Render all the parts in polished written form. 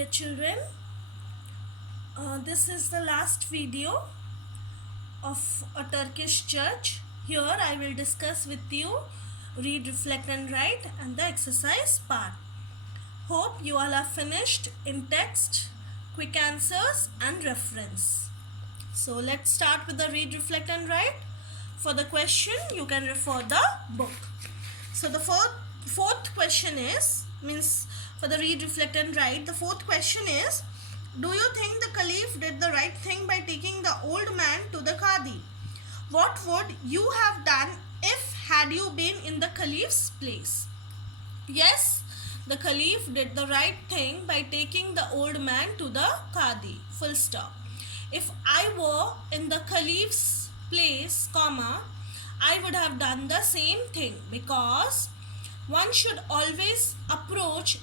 dear children. This is the last video of a Turkish church. Here I will discuss with you read, reflect and write and the exercise part. Hope you all are finished in text, quick answers and reference. So let's start with the read, reflect and write. For the question you can refer the book. So the fourth question is, for the read, reflect and write, the fourth question is, do you think the Caliph did the right thing by taking the old man to the Qadi? What would you have done if had you been in the Caliph's place? Yes, the Caliph did the right thing by taking the old man to the Qadi. Full stop. If I were in the Caliph's place, I would have done the same thing, because one should always approach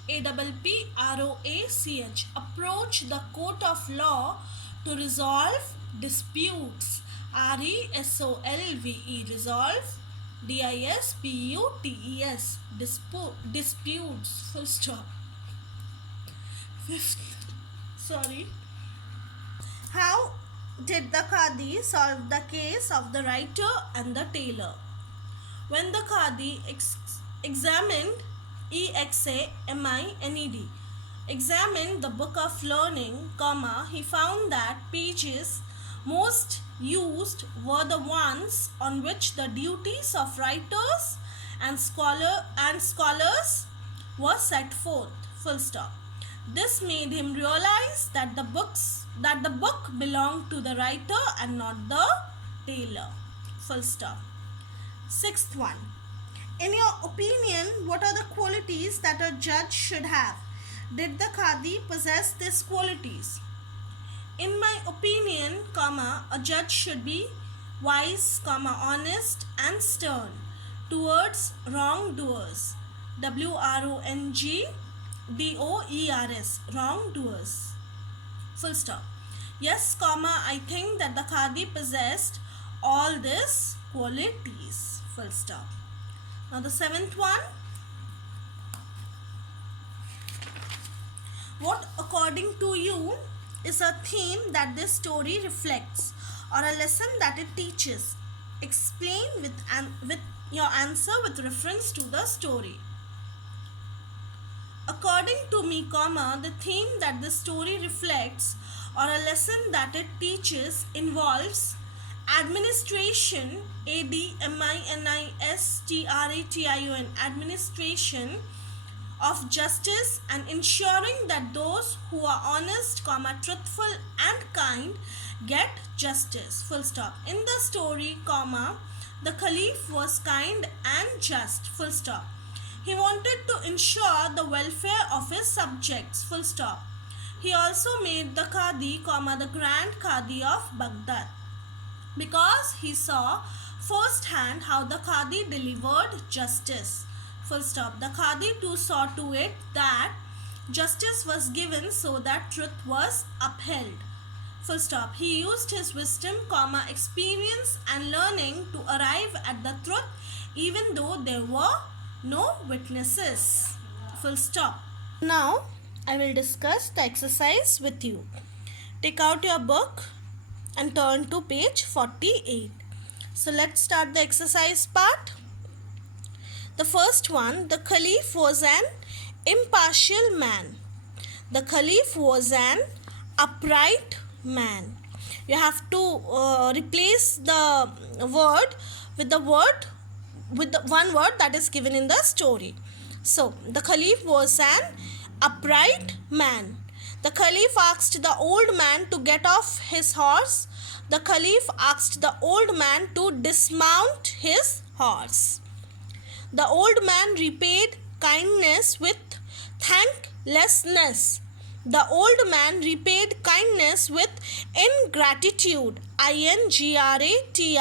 approach the court of law to resolve disputes. RESOLVE, resolve, DISPUTES, disputes. Full stop. Sorry. How did the Qadi solve the case of the writer and the tailor? When the Qadi examined the book of learning, he found that pages most used were the ones on which the duties of writers and scholars were set forth. Full stop. This made him realize that the book belonged to the writer and not the tailor. Full stop. Sixth one. In your opinion, what are the qualities that a judge should have? Did the Qadi possess these qualities? In my opinion, a judge should be wise, honest and stern towards wrongdoers. WRONGDOERS, wrongdoers. Full stop. Yes, I think that the Qadi possessed all these qualities. Full stop. Now the seventh one. What according to you is a theme that this story reflects or a lesson that it teaches? Explain with your answer with reference to the story. According to me, the theme that the story reflects or a lesson that it teaches involves administration, ADMINISTRATION, administration of justice, and ensuring that those who are honest, truthful and kind get justice. Full stop. In the story, the Caliph was kind and just. Full stop. He wanted to ensure the welfare of his subjects. Full stop. He also made the Qadi, the Grand Qadi of Baghdad, because he saw firsthand how the Qadi delivered justice. Full stop. The Qadi too saw to it that justice was given so that truth was upheld. Full stop. He used his wisdom, experience and learning to arrive at the truth even though there were no witnesses. Full stop. Now I will discuss the exercise with you. Take out your book and turn to page 48. So let's start the exercise part. The first one, the Caliph was an impartial man. The Caliph was an upright man. You have to replace the word with the one word that is given in the story. So the Caliph was an upright man. The Caliph asked the old man to get off his horse. The Caliph asked the old man to dismount his horse. The old man repaid kindness with thanklessness. The old man repaid kindness with ingratitude. INGRATITUDE,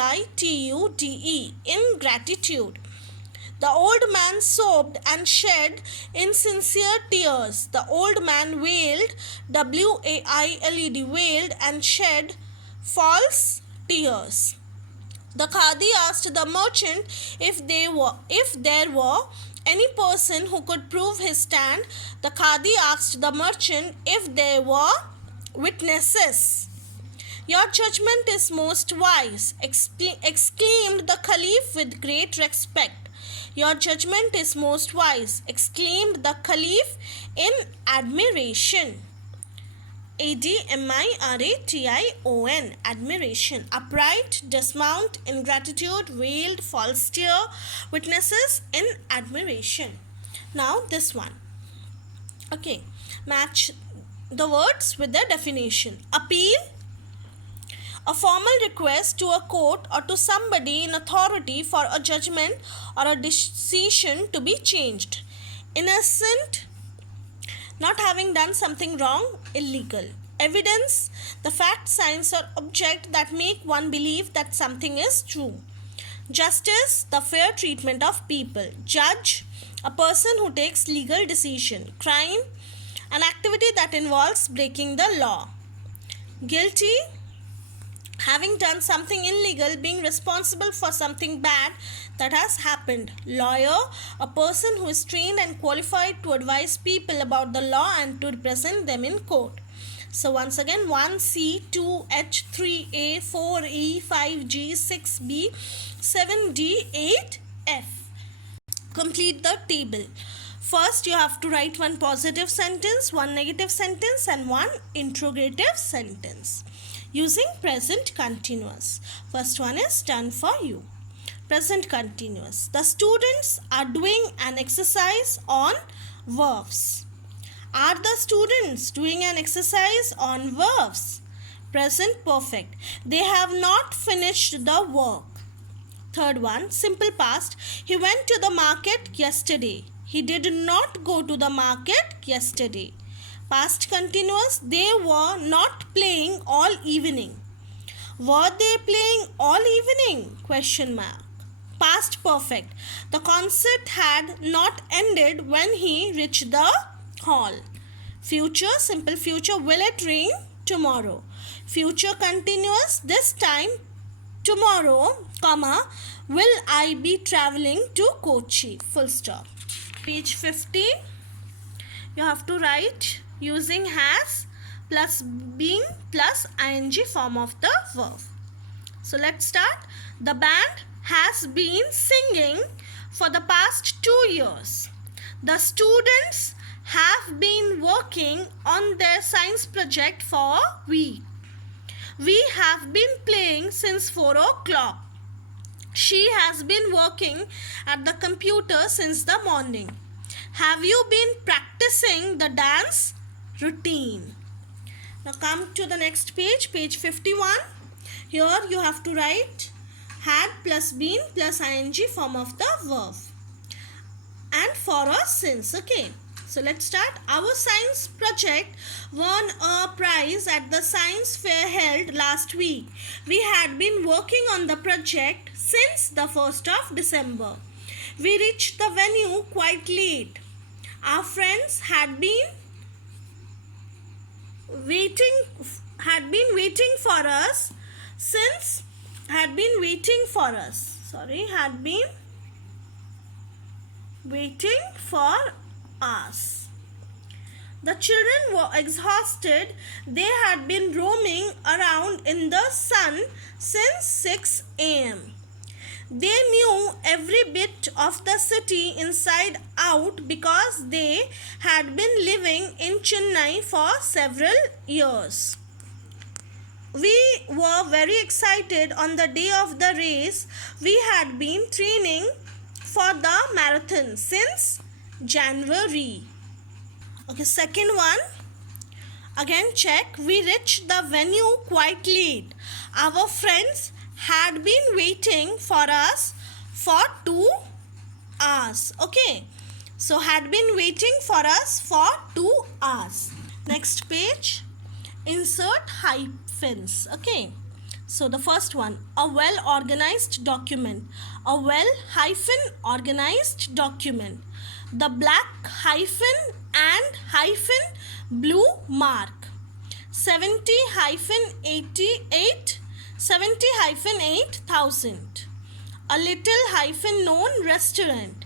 ingratitude. The old man sobbed and shed insincere tears. The old man wailed, WAILED, wailed and shed false tears. The Qadi asked the merchant if there were any person who could prove his stand, the Qadi asked the merchant if there were witnesses. Your judgment is most wise, exclaimed the Caliph with great respect. Your judgment is most wise, exclaimed the Caliph in admiration. Admiration, admiration. Upright, dismount, ingratitude, veiled, false tear, witnesses in admiration. Now this one. Okay, match the words with the definition. Appeal, a formal request to a court or to somebody in authority for a judgment or a decision to be changed. Innocent, not having done something wrong, illegal. Evidence, the fact, science or object that make one believe that something is true. Justice, the fair treatment of people. Judge, a person who takes legal decision. Crime, an activity that involves breaking the law. Guilty, having done something illegal, being responsible for something bad that has happened. Lawyer, a person who is trained and qualified to advise people about the law and to represent them in court. So once again, 1C, 2H, 3A, 4E, 5G, 6B, 7D, 8F. Complete the table. First, you have to write one positive sentence, one negative sentence and one interrogative sentence using present continuous. First one is done for you. Present continuous. The students are doing an exercise on verbs. Are the students doing an exercise on verbs? Present perfect. They have not finished the work. Third one, simple past. He went to the market yesterday. He did not go to the market yesterday. Past continuous, they were not playing all evening. Were they playing all evening? Question mark. Past perfect. The concert had not ended when he reached the hall. Future, simple future, will it rain? Tomorrow. Future continuous, this time tomorrow, comma, will I be traveling to Kochi? Full stop. Page 50. You have to write using has plus been plus ing form of the verb. So let's start. The band has been singing for the past 2 years. The students have been working on their science project for a week. We have been playing since 4 o'clock. She has been working at the computer since the morning. Have you been practicing the dance routine? Now come to the next page, page 51. Here you have to write had plus been plus ing form of the verb. And for or since. Okay. So let's start. Our science project won a prize at the science fair held last week. We had been working on the project since the 1st of December. We reached the venue quite late. Our friends had been waiting for us The children were exhausted. They had been roaming around in the sun since 6 a.m. They knew every bit of the city inside out because they had been living in Chennai for several years. We were very excited on the day of the race. We had been training for the marathon since January. Okay, second one. Again check. We reached the venue quite late. Our friends had been waiting for us for 2 hours. Okay. So had been waiting for us for 2 hours. Next page. Insert hyphens. Okay. So the first one. A well-organized document. A well-organized document. The black hyphen and hyphen blue mark. 70-88 70-8,000. A little hyphen known restaurant.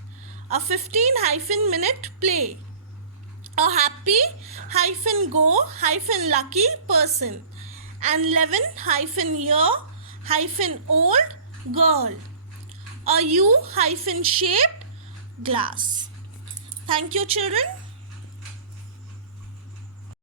A 15-minute play. A happy-go-lucky person. An 11-year-old girl. A U-shaped glass. Thank you, children.